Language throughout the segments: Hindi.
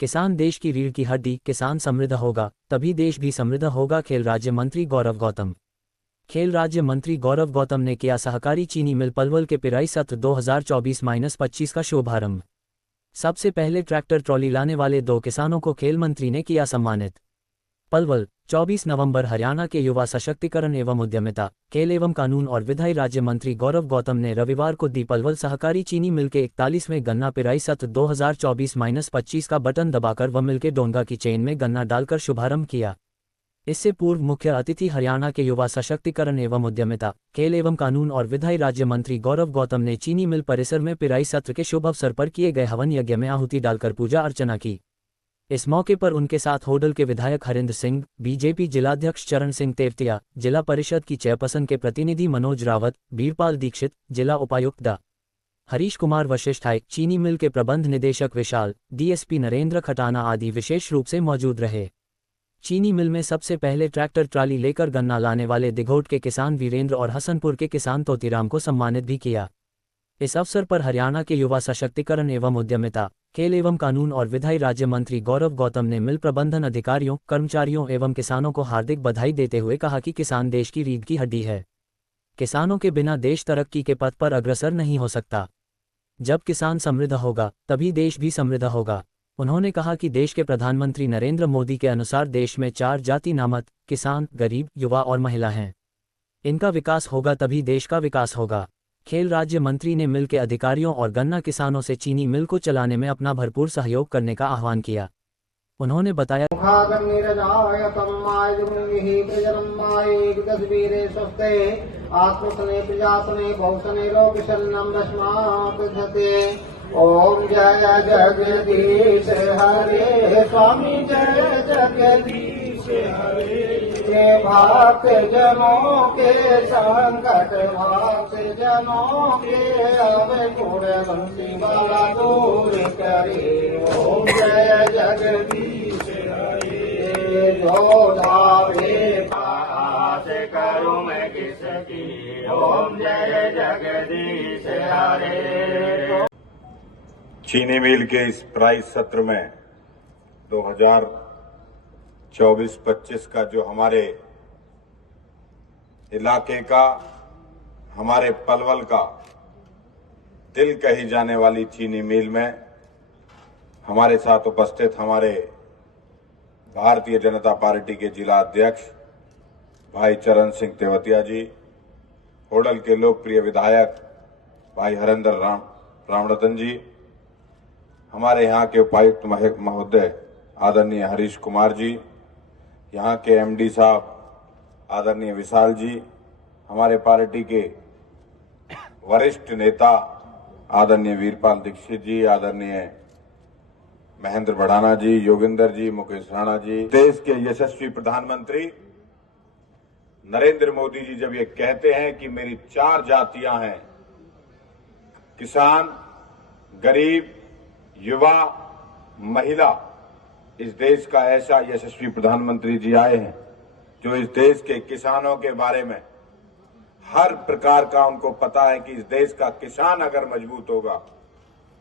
किसान देश की रीढ़ की हड्डी, किसान समृद्ध होगा तभी देश भी समृद्ध होगा। खेल राज्य मंत्री गौरव गौतम। खेल राज्य मंत्री गौरव गौतम ने किया सहकारी चीनी मिल पलवल के पिराई सत्र 2024-25 का शुभारंभ। सबसे पहले ट्रैक्टर ट्रॉली लाने वाले 2 किसानों को खेल मंत्री ने किया सम्मानित। पलवल 24 नवंबर। हरियाणा के युवा सशक्तिकरण एवं उद्यमिता, खेल एवं कानून और विधायी राज्य मंत्री गौरव गौतम ने रविवार को दी पलवल सहकारी चीनी मिल के 41वें गन्ना पिराई सत्र 2024-25 का बटन दबाकर व मिल के डोंगा की चेन में गन्ना डालकर शुभारंभ किया। इससे पूर्व मुख्य अतिथि हरियाणा के युवा सशक्तिकरण एवं उद्यमिता, खेल एवं कानून और विधायी राज्य मंत्री गौरव गौतम ने चीनी मिल परिसर में पिराई सत्र के शुभ अवसर पर किए गए हवन यज्ञ में आहुति डालकर पूजा अर्चना की। इस मौके पर उनके साथ होडल के विधायक हरिंद्र सिंह, बीजेपी जिलाध्यक्ष चरण सिंह तेवतिया, जिला परिषद की चेयरपर्सन के प्रतिनिधि मनोज रावत, बीरपाल दीक्षित, जिला उपायुक्त डा हरीश कुमार वशिष्ठ, चीनी मिल के प्रबंध निदेशक विशाल, डीएसपी नरेंद्र खटाना आदि विशेष रूप से मौजूद रहे। चीनी मिल में सबसे पहले ट्रैक्टर ट्राली लेकर गन्ना लाने वाले दिघोट के किसान वीरेंद्र और हसनपुर के किसान तोतीराम को सम्मानित भी किया। इस अवसर पर हरियाणा के युवा सशक्तिकरण एवं उद्यमिता, खेल एवं कानून और विधायी राज्य मंत्री गौरव गौतम ने मिल प्रबंधन अधिकारियों, कर्मचारियों एवं किसानों को हार्दिक बधाई देते हुए कहा कि किसान देश की रीढ़ की हड्डी है। किसानों के बिना देश तरक्की के पथ पर अग्रसर नहीं हो सकता। जब किसान समृद्ध होगा तभी देश भी समृद्ध होगा। उन्होंने कहा कि देश के प्रधानमंत्री नरेंद्र मोदी के अनुसार देश में 4 जाति नामत किसान, गरीब, युवा और महिला हैं। इनका विकास होगा तभी देश का विकास होगा। खेल राज्य मंत्री ने मिल के अधिकारियों और गन्ना किसानों से चीनी मिल को चलाने में अपना भरपूर सहयोग करने का आह्वान किया। उन्होंने बताया ओम जय जगदीश हरे स्वामी, जय जगदीश हरे। भक्त जनों के संकट भक्त जनों के अब गुण बंसी वाला दूर करे। ओम जय जगदीश हरे। जो धावे पास करूं मैं किसकी। ओम जय जगदीश हरे। चीनी मिल के इस प्राइस सत्र में 2024-25 का जो हमारे इलाके का, हमारे पलवल का दिल कही जाने वाली चीनी मिल में हमारे साथ उपस्थित हमारे भारतीय जनता पार्टी के जिला अध्यक्ष भाई चरण सिंह तेवतिया जी, होडल के लोकप्रिय विधायक भाई हरिंद्र रामरतन जी, हमारे यहाँ के उपायुक्त महोदय आदरणीय हरीश कुमार जी, यहाँ के एमडी साहब आदरणीय विशाल जी, हमारे पार्टी के वरिष्ठ नेता आदरणीय वीरपाल दीक्षित जी, आदरणीय महेंद्र बढ़ाना जी, योगिंदर जी, मुकेश राणा जी, देश के यशस्वी प्रधानमंत्री नरेंद्र मोदी जी जब ये कहते हैं कि मेरी 4 जातियां हैं, किसान, गरीब, युवा, महिला, इस देश का ऐसा यशस्वी प्रधानमंत्री जी आए हैं जो इस देश के किसानों के बारे में हर प्रकार का उनको पता है कि इस देश का किसान अगर मजबूत होगा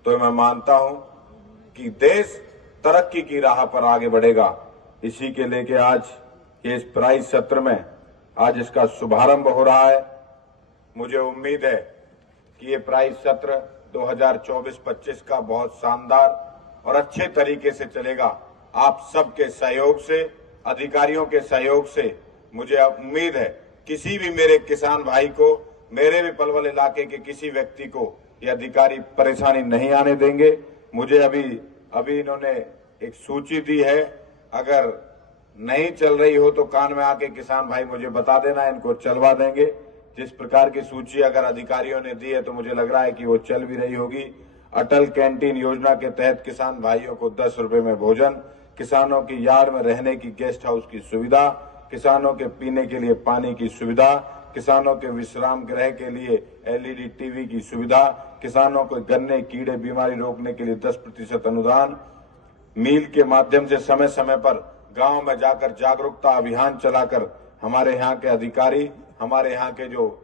तो मैं मानता हूं कि देश तरक्की की राह पर आगे बढ़ेगा। इसी के लेके आज ये इस प्राइस सत्र में आज इसका शुभारंभ हो रहा है। मुझे उम्मीद है कि ये प्राइस सत्र 2024-25 का बहुत शानदार और अच्छे तरीके से चलेगा। आप सबके सहयोग से, अधिकारियों के सहयोग से मुझे उम्मीद है किसी भी मेरे किसान भाई को, मेरे भी पलवल इलाके के किसी व्यक्ति को ये अधिकारी परेशानी नहीं आने देंगे। मुझे अभी इन्होंने एक सूची दी है, अगर नहीं चल रही हो तो कान में आके किसान भाई मुझे बता देना, इनको चलवा देंगे। जिस प्रकार की सूची अगर अधिकारियों ने दी है तो मुझे लग रहा है कि वो चल भी रही होगी। अटल कैंटीन योजना के तहत किसान भाइयों को 10 रुपए में भोजन, किसानों की यार्ड में रहने की गेस्ट हाउस की सुविधा, किसानों के पीने के लिए पानी की सुविधा, किसानों के विश्राम गृह के लिए एलईडी टीवी की सुविधा, किसानों को गन्ने कीड़े बीमारी रोकने के लिए 10% अनुदान, मील के माध्यम से समय समय पर गांव में जाकर जागरूकता अभियान चलाकर हमारे यहाँ के अधिकारी, हमारे यहाँ के जो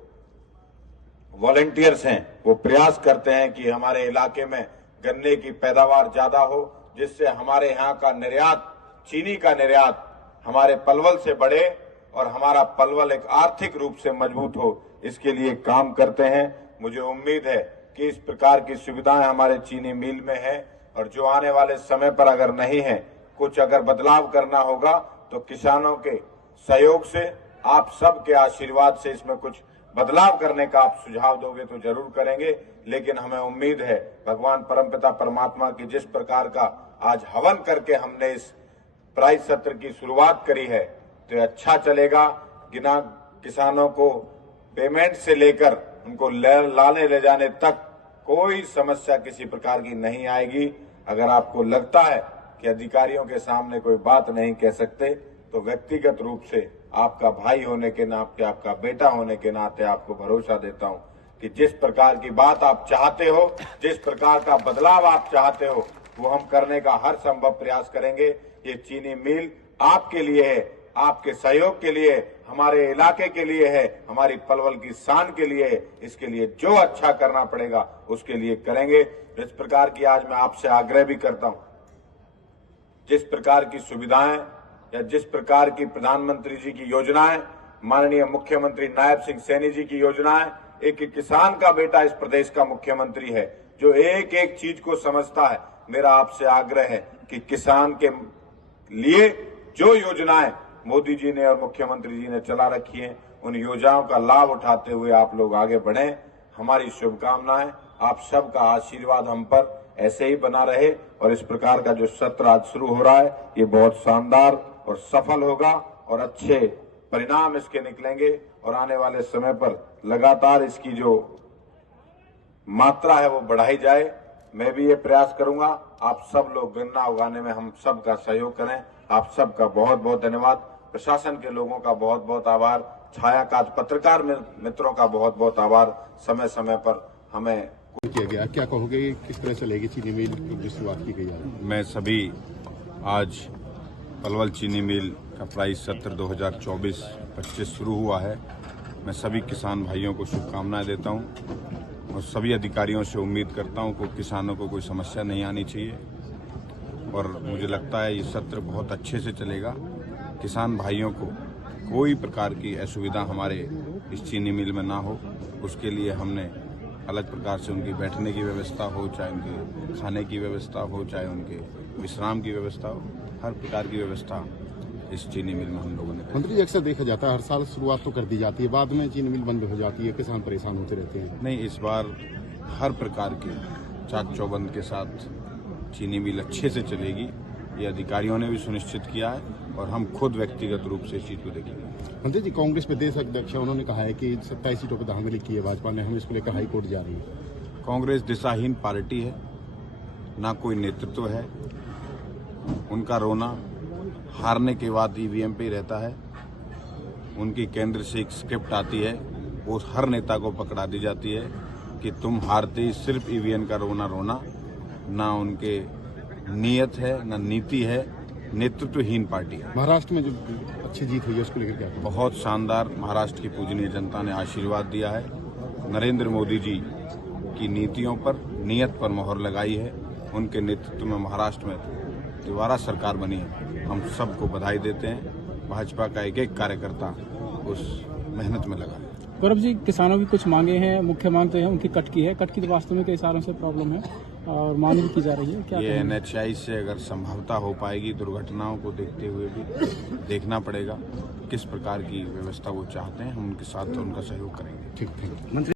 वॉलंटियर्स हैं वो प्रयास करते हैं कि हमारे इलाके में गन्ने की पैदावार ज्यादा हो, जिससे हमारे यहाँ का निर्यात, चीनी का निर्यात हमारे पलवल से बढ़े और हमारा पलवल एक आर्थिक रूप से मजबूत हो, इसके लिए काम करते हैं। मुझे उम्मीद है कि इस प्रकार की सुविधाएं हमारे चीनी मिल में है और जो आने वाले समय पर अगर नहीं है, कुछ अगर बदलाव करना होगा तो किसानों के सहयोग से, आप सब के आशीर्वाद से इसमें कुछ बदलाव करने का आप सुझाव दोगे तो जरूर करेंगे। लेकिन हमें उम्मीद है भगवान परमपिता परमात्मा की जिस प्रकार का आज हवन करके हमने इस प्राइस सत्र की शुरुआत करी है तो अच्छा चलेगा। किसानों को पेमेंट से लेकर उनको लाने ले जाने तक कोई समस्या किसी प्रकार की नहीं आएगी। अगर आपको लगता है कि अधिकारियों के सामने कोई बात नहीं कह सकते तो व्यक्तिगत रूप से आपका भाई होने के नाते, आपका बेटा होने के नाते आपको भरोसा देता हूं कि जिस प्रकार की बात आप चाहते हो, जिस प्रकार का बदलाव आप चाहते हो, वो हम करने का हर संभव प्रयास करेंगे। ये चीनी मिल आपके लिए है, आपके सहयोग के लिए, हमारे इलाके के लिए है, हमारी पलवल की शान के लिए है। इसके लिए जो अच्छा करना पड़ेगा उसके लिए करेंगे। इस प्रकार की आज मैं आपसे आग्रह भी करता हूं, जिस प्रकार की सुविधाएं या जिस प्रकार की प्रधानमंत्री जी की योजनाएं, माननीय मुख्यमंत्री नायब सिंह सैनी जी की योजनाएं, एक किसान का बेटा इस प्रदेश का मुख्यमंत्री है जो एक एक चीज को समझता है। मेरा आपसे आग्रह है कि किसान के लिए जो योजनाएं मोदी जी ने और मुख्यमंत्री जी ने चला रखी हैं, उन योजनाओं का लाभ उठाते हुए आप लोग आगे बढ़ें। हमारी शुभकामनाएं, आप सबका आशीर्वाद हम पर ऐसे ही बना रहे और इस प्रकार का जो सत्र आज शुरू हो रहा है ये बहुत शानदार और सफल होगा और अच्छे परिणाम इसके निकलेंगे और आने वाले समय पर लगातार इसकी जो मात्रा है वो बढ़ाई जाए। मैं भी ये प्रयास करूंगा, आप सब लोग गन्ना उगाने में हम सब का सहयोग करें। आप सबका बहुत बहुत धन्यवाद। प्रशासन के लोगों का बहुत बहुत आभार। छायाकांत पत्रकार मित्रों का बहुत बहुत आभार। समय समय पर हमें किया गया, क्या कहोगे किस तरह चलेगी चीनी मिल की शुरुआत की गई है? मैं सभी आज पलवल चीनी मिल का प्राइस सत्र 2024-25 शुरू हुआ है। मैं सभी किसान भाइयों को शुभकामनाएं देता हूं और सभी अधिकारियों से उम्मीद करता हूं कि किसानों को कोई समस्या नहीं आनी चाहिए और मुझे लगता है ये सत्र बहुत अच्छे से चलेगा। किसान भाइयों को कोई प्रकार की असुविधा हमारे इस चीनी मिल में ना हो, उसके लिए हमने अलग प्रकार से उनकी बैठने की व्यवस्था हो, चाहे उनके खाने की व्यवस्था हो, चाहे उनके विश्राम की व्यवस्था हो, हर प्रकार की व्यवस्था इस चीनी मिल में हम लोगों ने। मंत्री जी, अक्सर देखा जाता है हर साल शुरुआत तो कर दी जाती है, बाद में चीनी मिल बंद हो जाती है, किसान परेशान होते रहते हैं। नहीं, इस बार हर प्रकार के चाक चौबंद के साथ चीनी मिल अच्छे से चलेगी, ये अधिकारियों ने भी सुनिश्चित किया है और हम खुद व्यक्तिगत रूप से इस चीज को देखेंगे। मंत्री जी, कांग्रेस प्रदेश अध्यक्ष उन्होंने कहा है कि 27 सीटों पर धांधली की है भाजपा ने, हम इसको लेकर हाईकोर्ट जा रही है। कांग्रेस दिशाहीन पार्टी है, ना कोई नेतृत्व है। उनका रोना हारने के बाद ईवीएम पे ही रहता है। उनकी केंद्र से एक स्क्रिप्ट आती है, वो हर नेता को पकड़ा दी जाती है कि तुम हारते ही सिर्फ ईवीएम का रोना रोना। ना उनके नियत है, ना नीति है, नेतृत्वहीन पार्टी है। महाराष्ट्र में जो अच्छी जीत हुई है उसको लेकर क्या कहें? बहुत शानदार, महाराष्ट्र की पूजनीय जनता ने आशीर्वाद दिया है। नरेंद्र मोदी जी की नीतियों पर, नियत पर मोहर लगाई है। उनके नेतृत्व में महाराष्ट्र में दोबारा सरकार बनी है। हम सबको बधाई देते हैं। भाजपा का एक एक कार्यकर्ता उस मेहनत में लगा है। गौरव जी, किसानों की कुछ मांगे हैं, मुख्य मांग तो है उनकी कट की है। कट की तो वास्तव में कई सालों से प्रॉब्लम है और मांग भी की जा रही है। क्या ये NHI से अगर संभवता हो पाएगी, दुर्घटनाओं को देखते हुए भी देखना पड़ेगा किस प्रकार की व्यवस्था वो चाहते हैं। हम उनके साथ उनका सहयोग करेंगे। ठीक।